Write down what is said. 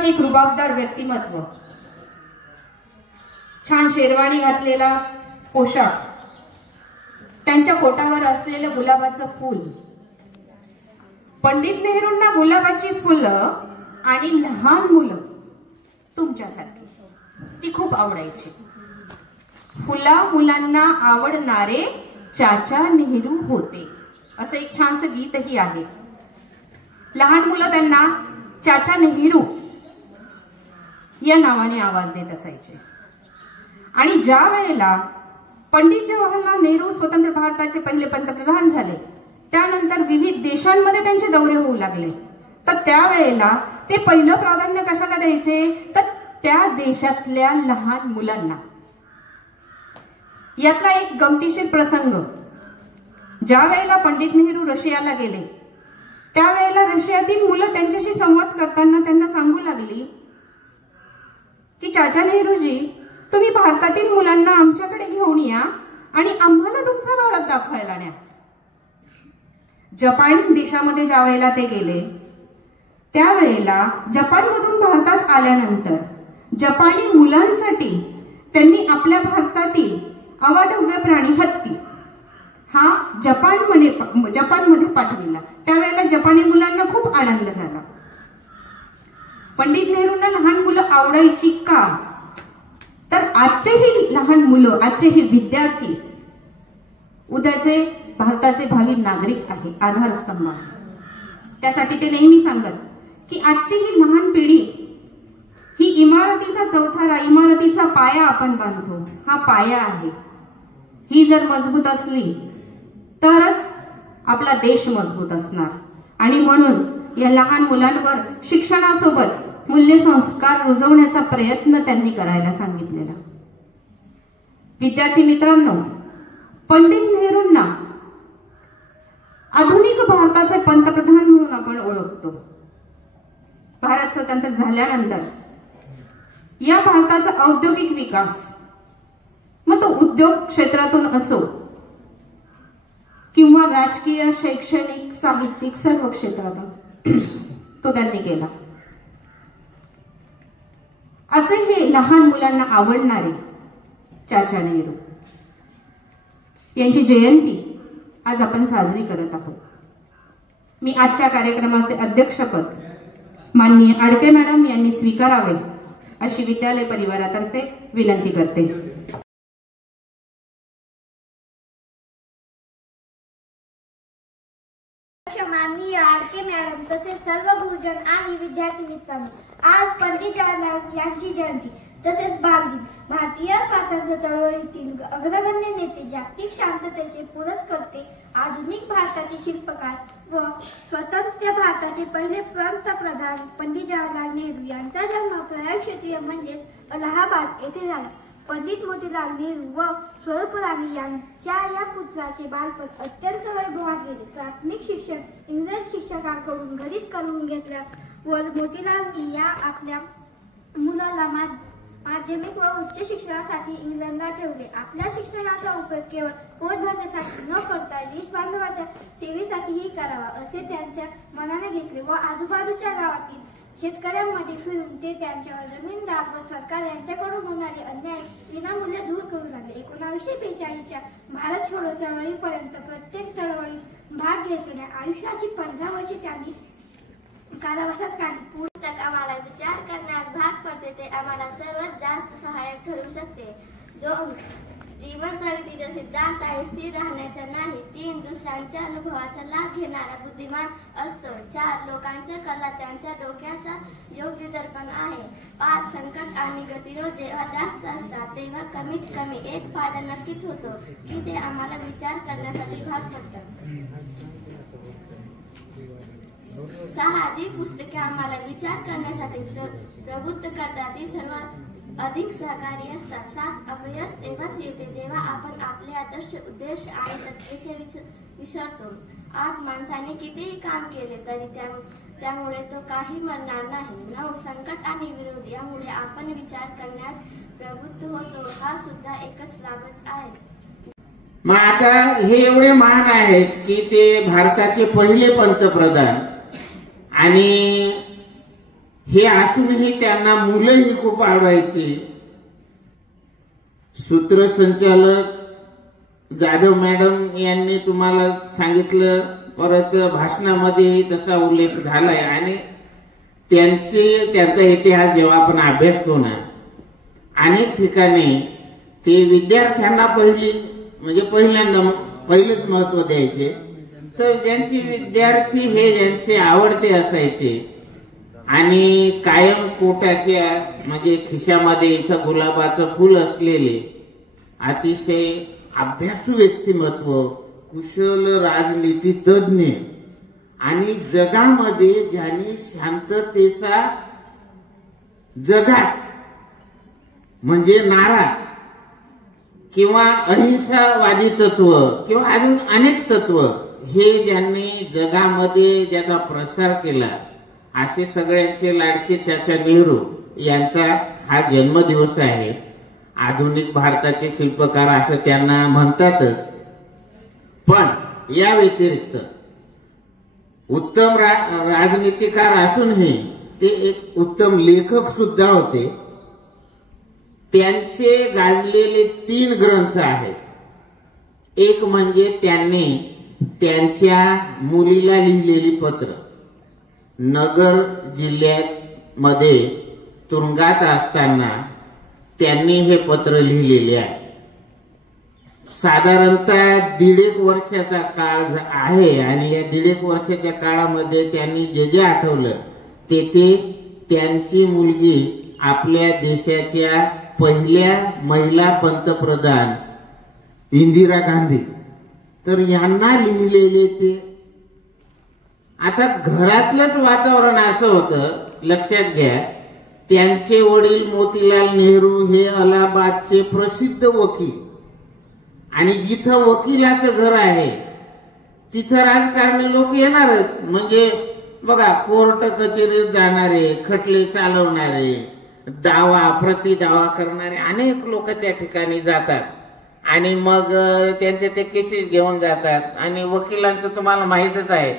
छान एक रुबाबदार व्यक्तिमत्व, छान शेरवानी घातलेला पोशाख, त्यांच्या पोटावर असलेलं गुलाबाचं फूल. पंडित नेहरूंना गुलाबाची फुलं आणि लहान मुलं तुमच्यासारखी ती खूप आवडायची. फुला मुलांना आवडणारे चाचा नेहरू होते, असं एक छानसं गीतही आहे. लहान मुलं त्यांना चाचा नेहरू या नावाने आवाज देत असायचे. आणि ज्या वेळेला पंडित जवाहरलाल नेहरू स्वतंत्र भारताचे पहिले पंतप्रधान झाले, त्यानंतर विविध देशांमध्ये त्यांचे दौरे होऊ लागले, तर त्यावेळेला ते पहिलं प्राधान्य कशाला द्यायचे, तर त्या देशातल्या लहान मुलांना. यातला एक गमतीशीर प्रसंग, ज्या वेळेला पंडित नेहरू रशियाला गेले, त्यावेळेला रशियातील मुलं त्यांच्याशी संवाद करताना त्यांना सांगू लागली की चाचा नेहरूजी, तुम्ही भारतातील मुलांना आमच्याकडे घेऊन या आणि आम्हाला तुमचा भारत दाखवायला न्या. जपान देशामध्ये ज्या वेळेला ते गेले, त्यावेळेला जपानमधून भारतात आल्यानंतर जपानी मुलांसाठी त्यांनी आपल्या भारतातील अवाढव्य प्राणी हत्ती हा जपानमध्ये पाठविला. त्यावेळेला जपानी मुलांना खूप आनंद झाला. पंडित नेहरूंना लहान मुलं आवडायची का, तर आजचेही लहान मुलं, आजचेही विद्यार्थी उद्याचे भारताचे भावी नागरिक आहे, आधारस्तंभ आहे. त्यासाठी ते नेहमी सांगत की आजची ही लहान पिढी ही इमारतीचा चौथारा, इमारतीचा पाया आपण बांधतो, हा पाया आहे. ही जर मजबूत असली तरच आपला देश मजबूत असणार. आणि म्हणून या लहान मुलांवर शिक्षणासोबत मूल्य संस्कार रुजवण्याचा प्रयत्न त्यांनी करायला सांगितलेला. विद्यार्थी मित्रांनो, पंडित नेहरूंना आधुनिक भारताचे पंतप्रधान म्हणून आपण ओळखतो. भारत स्वतंत्र झाल्यानंतर या भारताचा औद्योगिक विकास, मग तो उद्योग क्षेत्रातून असो किंवा राजकीय, शैक्षणिक, साहित्यिक, सर्व क्षेत्रातून तो त्यांनी केला. असे हे लहान मुलांना आवडणारे चाचा नेहरू यांची जयंती आज आपण साजरी करत आहोत. मी आजच्या कार्यक्रमाचे अध्यक्षपद माननीय आडके मॅडम यांनी स्वीकारावे अशी विद्यालय परिवारातर्फे विनंती करते. माननीय आडके मॅडम तसेच सर्व गुरुजन आणि विद्यार्थी मित्रांनो, आज पंडित जवाहरलाल यांची जयंती तसेच बालदिन. भारतीय स्वातंत्र्य चळवळीतील अग्रगण्य नेते, जागतिक शांततेचे पुरस्कर्ते, आधुनिक भारताचे शिल्पकार व स्वतंत्र भारताचे पहिले पंतप्रधान पंडित जवाहरलाल नेहरू यांचा जन्म प्रयाग क्षेत्रीय म्हणजेच अलाहाबाद येथे झाला. पंडित मोतीलाल नेहरू व स्वरूपराणी यांच्या या पुत्राचे बालपण अत्यंत वैभवात गेले. प्राथमिक शिक्षण इंग्रज शिक्षकांकडून घरीच करून घेतल्यावर मोतीलाल या आपल्या मुलाला माध्यमिक व उच्च शिक्षणासाठी इंग्लंडला ठेवले. आपल्या शिक्षणाचा उपयोग केवळ पोट भरण्यासाठी न करता देशबांधवाच्या सेवेसाठीही करावा असे त्यांच्या मनाने घेतले व आजूबाजूच्या गावातील शेतकऱ्यांमध्ये फिरून ते त्यांच्यावर जमीनदार व सरकार यांच्याकडून होणारे अन्याय विनामूल्य दूर करू लागले. 1942च्या भारत छोडो चळवळीपर्यंत प्रत्येक चळवळीत भाग घेतल्याने आयुष्याची 15 वर्षे त्यांनी कारावासात काढली. पुस्तक आम्हाला विचार करण्यास भाग पडते, ते आम्हाला सर्वात जास्त सहाय्यक ठरू शकते. 2 जीवन प्रगतीचा सिद्धांत आहे स्थिर राहण्याचा नाही. 3 दुसऱ्यांच्या अनुभवाचा लाभ घेणारा बुद्धिमान असतो. 4 लोकांचा कला त्यांच्या डोक्याचा योग्य दर्पण आहे. 5 संकट आणि गतिरोध जेव्हा जास्त असतात तेव्हा कमीत कमी एक फायदा नक्कीच होतो की ते आम्हाला विचार करण्यासाठी भाग पडतात. 6 जी पुस्तके आम्हाला विचार करण्यासाठी प्रवृत्त करतात ती सर्वात अधिक सहकारी असतात. 7 अपयश तेव्हाच येते जेव्हा आपण आपले आदर्श, उद्देश आणि तत्त्वेचे विसरतो. 8 माणसाने कितीही काम केले तरी त्यामुळे तो काही मरणार नाही. 9 संकट आणि विरोध यामुळे आपण विचार करण्यास प्रवृत्त होतो. हा सुद्धा एकच लाभच आहे. मग आता हे एवढे महान आहेत की ते भारताचे पहिले पंतप्रधान आणि हे असूनही त्यांना मुलंही खूप आवडायची. सूत्रसंचालक जाधव मॅडम यांनी तुम्हाला सांगितलं, परत भाषणामध्ये तसा उल्लेख झालाय. आणि त्यांचा इतिहास जेव्हा आपण अभ्यास करू ना, अनेक ठिकाणी ते विद्यार्थ्यांना पहिलेच महत्व द्यायचे. तर ज्यांचे विद्यार्थी हे ज्यांचे आवडते असायचे आणि कायम कोटाच्या म्हणजे खिशामध्ये इथं गुलाबाचं फुल असलेले अतिशय अभ्यासू व्यक्तिमत्व, कुशल राजनीती तज्ञ आणि जगामध्ये ज्यांनी शांततेचा जगात म्हणजे नारा किंवा अहिंसावादी तत्व किंवा अजून अनेक तत्व हे ज्यांनी जगामध्ये ज्याचा प्रसार केला, असे सगळ्यांचे लाडके चाचा नेहरू यांचा हा जन्मदिवस आहे. आधुनिक भारताचे शिल्पकार असं त्यांना म्हणतातच. पण या व्यतिरिक्त उत्तम राजनीतिकार असूनही ते एक उत्तम लेखक सुद्धा होते. त्यांचे गाजलेले 3 ग्रंथ आहेत. एक म्हणजे त्यांनी त्यांच्या मुलीला लिहिलेली पत्र. नगर जिल्ह्यात मध्ये तुरुंगात असताना त्यांनी हे पत्र लिहिलेले आहे. साधारणतः 1.5 वर्षाचा काळ आहे आणि या 1.5 वर्षाच्या काळामध्ये त्यांनी जे आठवलं तेथे त्यांची मुलगी आपल्या देशाच्या पहिल्या महिला पंतप्रधान इंदिरा गांधी, तर यांना लिहिलेले ते. आता घरातलंच वातावरण असं होतं, लक्षात घ्या. त्यांचे वडील मोतीलाल नेहरू हे अलाहाबादचे प्रसिद्ध वकील, आणि जिथं वकिलाचं घर आहे तिथं राजकारणी लोक येणारच. म्हणजे बघा, कोर्ट कचेरीत जाणारे, खटले चालवणारे, दावा प्रतिदावा करणारे अनेक लोक त्या ठिकाणी जातात आणि मग त्यांचे ते केसेस घेऊन जातात. आणि वकिलांचं तुम्हाला माहितच आहे,